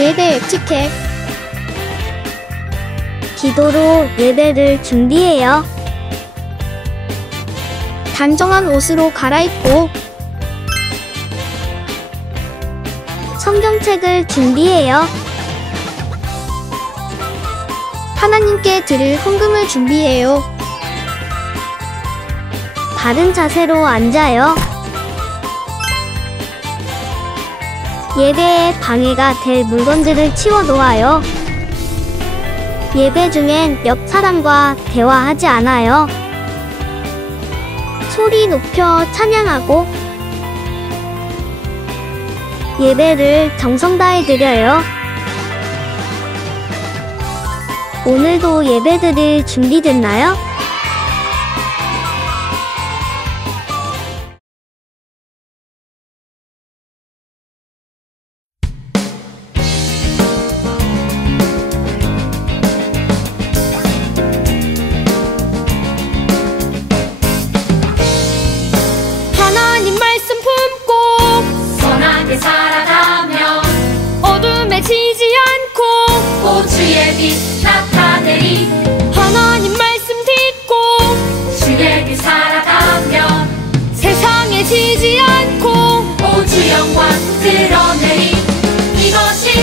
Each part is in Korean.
예배 에티켓. 기도로 예배를 준비해요. 단정한 옷으로 갈아입고 성경책을 준비해요. 하나님께 드릴 헌금을 준비해요. 바른 자세로 앉아요. 예배에 방해가 될 물건들을 치워 놓아요. 예배 중엔 옆 사람과 대화하지 않아요. 소리 높여 찬양하고 예배를 정성 다해 드려요. 오늘도 예배드릴 준비됐나요? 하나님 말씀 품고 선하게 살아가면 어둠에 지지 않고 주의 빛 나타내리. 하나님 말씀 듣고 주의 길 살아가면 세상에 지지 않고 주 영광 드러내리. 이것이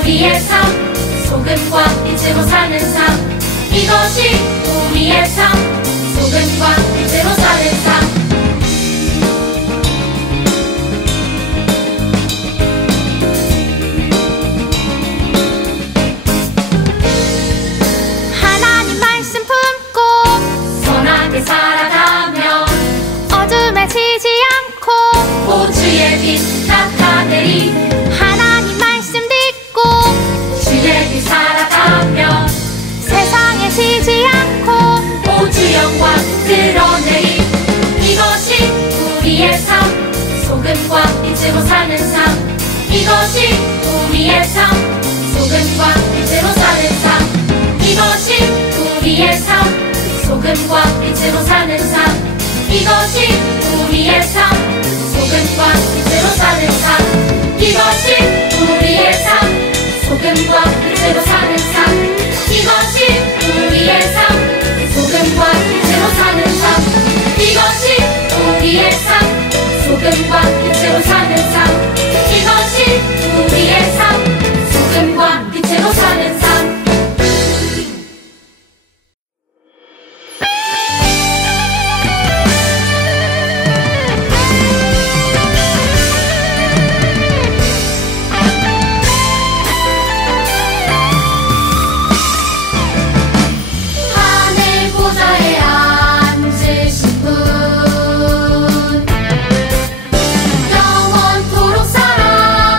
우리의 삶, 소금과 빛으로 사는 삶. 이것이 우리의 삶, 소금과 빛으로 사는 삶. 하나님 말씀 품고 선하게 살아가면 어둠에 지지 않고 주의 빛 나타내리. 하나님 말씀 듣고 주의 길 살아가면 세상에 지지 않고 주 영광 드러내리. 이것이 우리의 삶, 소금과 빛으로 사는 삶. 이것이 우리의 삶, 소금과 빛으로 사는 삶. 이것이 우리의 삶, 소금과 빛으로 사는 삶. 이것이 우리의 삶, 소금과 빛으로 사는 삶. 이것이 우리의 삶, 소금과 빛으로 사는 삶. 이것이 우리의 삶, 소금과 빛으로 사는 삶. 이것이 우리의 삶, 소금과 빛으로 사는 삶. 이것이 우리의 삶, 소금과 빛으로 사는 삶. 하늘 보좌에 앉으신 분, 영원토록 살아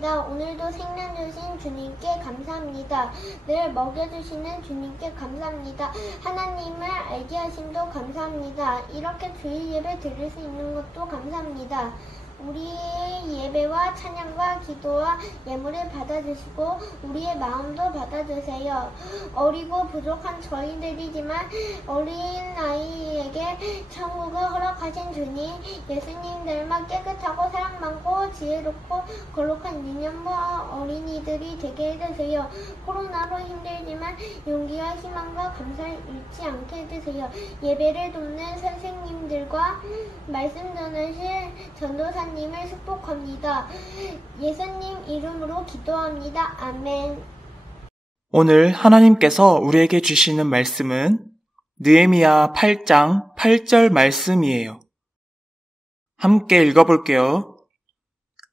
감사합니다. 오늘도 생명 주신 주님께 감사합니다. 늘 먹여주시는 주님께 감사합니다. 하나님을 알게 하심도 감사합니다. 이렇게 주일 예배 드릴 수 있는 것도 감사합니다. 우리의 예배와 찬양과 기도와 예물을 받아주시고 우리의 마음도 받아주세요. 어리고 부족한 저희들이지만 어린아이에게 천국을 허락하신 주님, 예수님들만 깨끗하고 사랑 많고 지혜롭고 거룩한 유년부 어린이들이 되게 해주세요. 코로나로 힘들지만 용기와 희망과 감사를 잃지 않게 해주세요. 예배를 돕는 선생님들과 말씀 전하실 전도사님을 축복합니다. 예수님 이름으로 기도합니다. 아멘. 오늘 하나님께서 우리에게 주시는 말씀은 느헤미야 8장 8절 말씀이에요. 함께 읽어볼게요.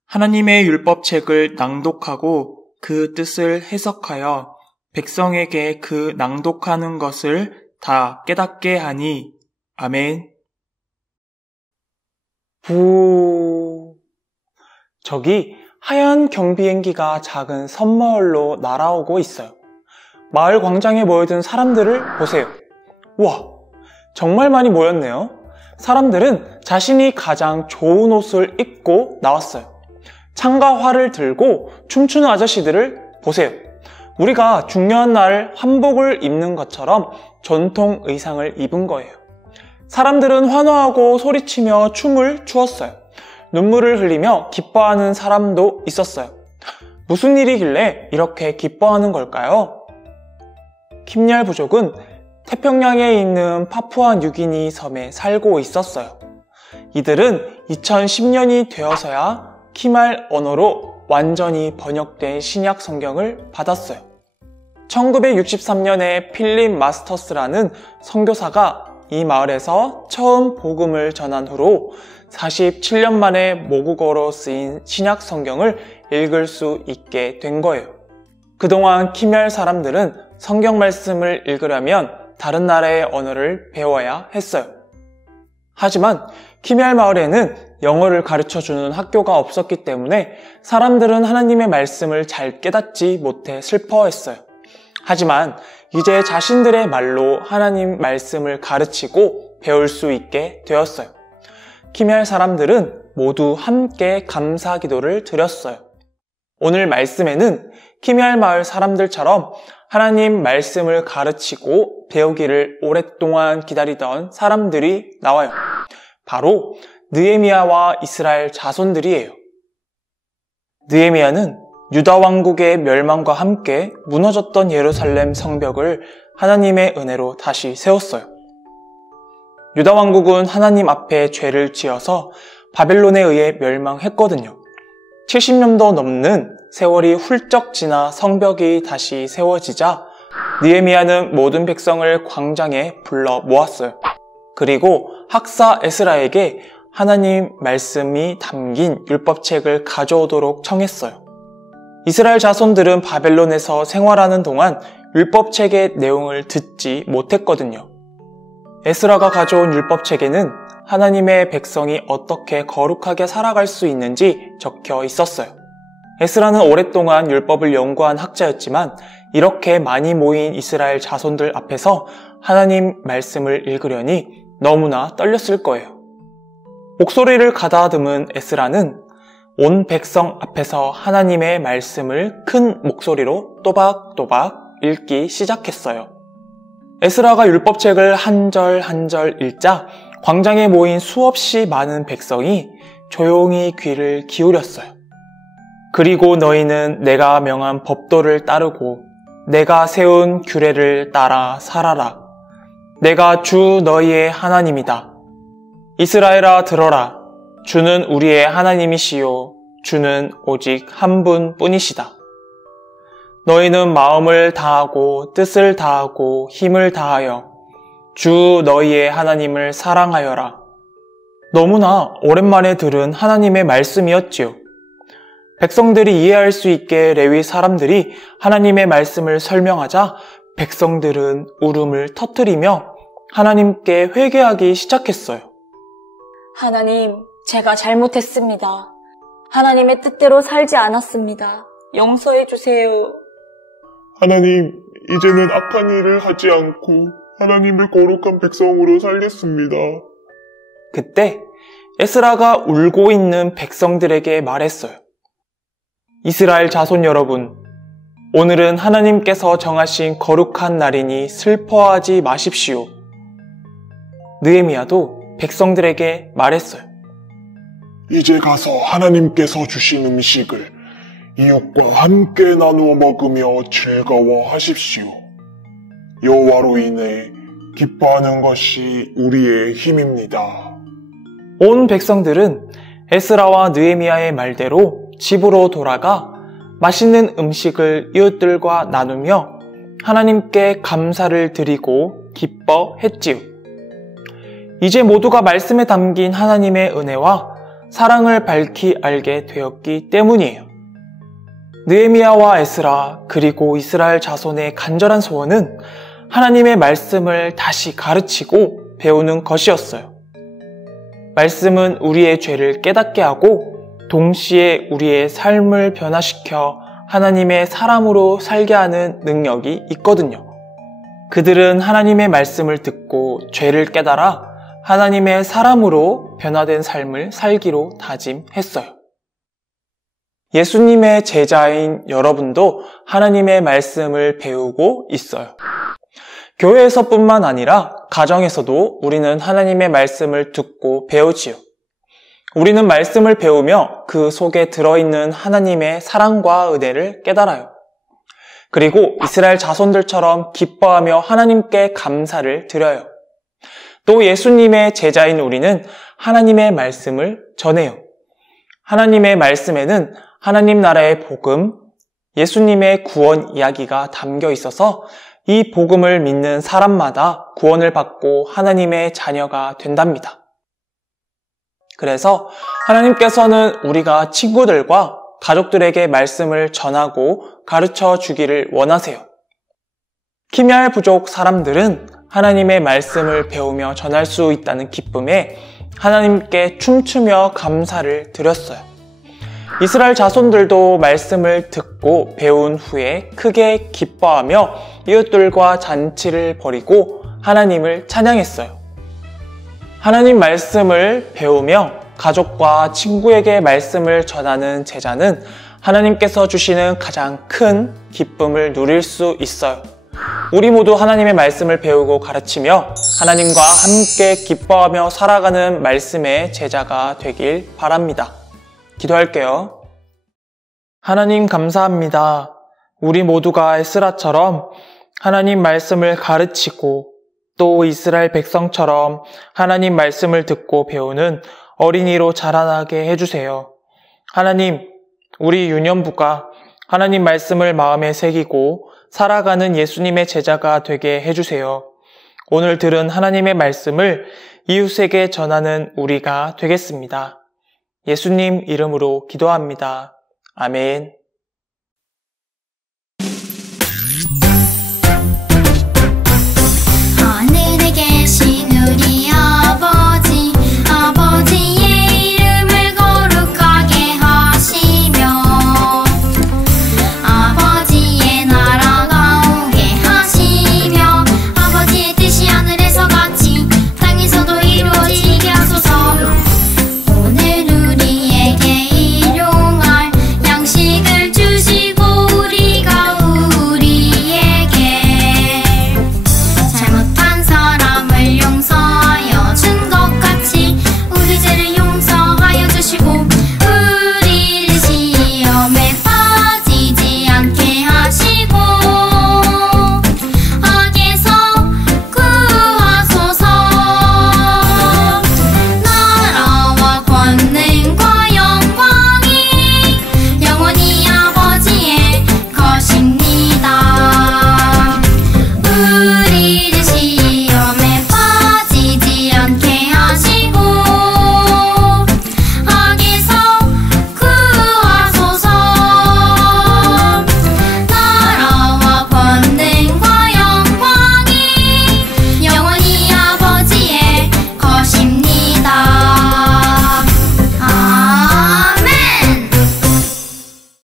하나님의 율법책을 낭독하고 그 뜻을 해석하여 백성에게 그 낭독하는 것을 다 깨닫게 하니. 아멘. 부. 저기 하얀 경비행기가 작은 섬마을로 날아오고 있어요. 마을 광장에 모여든 사람들을 보세요. 와, 정말 많이 모였네요. 사람들은 자신이 가장 좋은 옷을 입고 나왔어요. 창과 활을 들고 춤추는 아저씨들을 보세요. 우리가 중요한 날 한복을 입는 것처럼 전통 의상을 입은 거예요. 사람들은 환호하고 소리치며 춤을 추었어요. 눈물을 흘리며 기뻐하는 사람도 있었어요. 무슨 일이길래 이렇게 기뻐하는 걸까요? 킴얄 부족은 태평양에 있는 파푸아 뉴기니 섬에 살고 있었어요. 이들은 2010년이 되어서야 키말 언어로 완전히 번역된 신약 성경을 받았어요. 1963년에 필립 마스터스라는 선교사가 이 마을에서 처음 복음을 전한 후로 47년 만에 모국어로 쓰인 신약 성경을 읽을 수 있게 된 거예요. 그동안 키멜 사람들은 성경 말씀을 읽으려면 다른 나라의 언어를 배워야 했어요. 하지만 키멜 마을에는 영어를 가르쳐주는 학교가 없었기 때문에 사람들은 하나님의 말씀을 잘 깨닫지 못해 슬퍼했어요. 하지만 이제 자신들의 말로 하나님 말씀을 가르치고 배울 수 있게 되었어요. 키멜 사람들은 모두 함께 감사 기도를 드렸어요. 오늘 말씀에는 키멜 마을 사람들처럼 하나님 말씀을 가르치고 배우기를 오랫동안 기다리던 사람들이 나와요. 바로 느헤미야와 이스라엘 자손들이에요. 느헤미야는 유다 왕국의 멸망과 함께 무너졌던 예루살렘 성벽을 하나님의 은혜로 다시 세웠어요. 유다 왕국은 하나님 앞에 죄를 지어서 바벨론에 의해 멸망했거든요. 70년도 넘는 세월이 훌쩍 지나 성벽이 다시 세워지자 느헤미야는 모든 백성을 광장에 불러 모았어요. 그리고 학사 에스라에게 하나님 말씀이 담긴 율법책을 가져오도록 청했어요. 이스라엘 자손들은 바벨론에서 생활하는 동안 율법책의 내용을 듣지 못했거든요. 에스라가 가져온 율법책에는 하나님의 백성이 어떻게 거룩하게 살아갈 수 있는지 적혀 있었어요. 에스라는 오랫동안 율법을 연구한 학자였지만 이렇게 많이 모인 이스라엘 자손들 앞에서 하나님 말씀을 읽으려니 너무나 떨렸을 거예요. 목소리를 가다듬은 에스라는 온 백성 앞에서 하나님의 말씀을 큰 목소리로 또박또박 읽기 시작했어요. 에스라가 율법책을 한 절 한 절 읽자 광장에 모인 수없이 많은 백성이 조용히 귀를 기울였어요. 그리고 너희는 내가 명한 법도를 따르고 내가 세운 규례를 따라 살아라. 내가 주 너희의 하나님이다. 이스라엘아 들어라. 주는 우리의 하나님이시요. 주는 오직 한 분뿐이시다. 너희는 마음을 다하고 뜻을 다하고 힘을 다하여 주 너희의 하나님을 사랑하여라. 너무나 오랜만에 들은 하나님의 말씀이었지요. 백성들이 이해할 수 있게 레위 사람들이 하나님의 말씀을 설명하자 백성들은 울음을 터뜨리며 하나님께 회개하기 시작했어요. 하나님, 제가 잘못했습니다. 하나님의 뜻대로 살지 않았습니다. 용서해 주세요. 하나님, 이제는 악한 일을 하지 않고 하나님의 거룩한 백성으로 살겠습니다. 그때 에스라가 울고 있는 백성들에게 말했어요. 이스라엘 자손 여러분, 오늘은 하나님께서 정하신 거룩한 날이니 슬퍼하지 마십시오. 느헤미야도 백성들에게 말했어요. 이제 가서 하나님께서 주신 음식을 이웃과 함께 나누어 먹으며 즐거워하십시오. 여호와로 인해 기뻐하는 것이 우리의 힘입니다. 온 백성들은 에스라와 느헤미야의 말대로 집으로 돌아가 맛있는 음식을 이웃들과 나누며 하나님께 감사를 드리고 기뻐했지요. 이제 모두가 말씀에 담긴 하나님의 은혜와 사랑을 밝히 알게 되었기 때문이에요. 느헤미야와 에스라 그리고 이스라엘 자손의 간절한 소원은 하나님의 말씀을 다시 가르치고 배우는 것이었어요. 말씀은 우리의 죄를 깨닫게 하고 동시에 우리의 삶을 변화시켜 하나님의 사람으로 살게 하는 능력이 있거든요. 그들은 하나님의 말씀을 듣고 죄를 깨달아 하나님의 사람으로 변화된 삶을 살기로 다짐했어요. 예수님의 제자인 여러분도 하나님의 말씀을 배우고 있어요. 교회에서뿐만 아니라 가정에서도 우리는 하나님의 말씀을 듣고 배우지요. 우리는 말씀을 배우며 그 속에 들어있는 하나님의 사랑과 은혜를 깨달아요. 그리고 이스라엘 자손들처럼 기뻐하며 하나님께 감사를 드려요. 또 예수님의 제자인 우리는 하나님의 말씀을 전해요. 하나님의 말씀에는 하나님 나라의 복음, 예수님의 구원 이야기가 담겨 있어서 이 복음을 믿는 사람마다 구원을 받고 하나님의 자녀가 된답니다. 그래서 하나님께서는 우리가 친구들과 가족들에게 말씀을 전하고 가르쳐 주기를 원하세요. 키미알 부족 사람들은 하나님의 말씀을 배우며 전할 수 있다는 기쁨에 하나님께 춤추며 감사를 드렸어요. 이스라엘 자손들도 말씀을 듣고 배운 후에 크게 기뻐하며 이웃들과 잔치를 벌이고 하나님을 찬양했어요. 하나님 말씀을 배우며 가족과 친구에게 말씀을 전하는 제자는 하나님께서 주시는 가장 큰 기쁨을 누릴 수 있어요. 우리 모두 하나님의 말씀을 배우고 가르치며 하나님과 함께 기뻐하며 살아가는 말씀의 제자가 되길 바랍니다. 기도할게요. 하나님 감사합니다. 우리 모두가 에스라처럼 하나님 말씀을 가르치고 또 이스라엘 백성처럼 하나님 말씀을 듣고 배우는 어린이로 자라나게 해주세요. 하나님, 우리 유년부가 하나님 말씀을 마음에 새기고 살아가는 예수님의 제자가 되게 해주세요. 오늘 들은 하나님의 말씀을 이웃에게 전하는 우리가 되겠습니다. 예수님 이름으로 기도합니다. 아멘.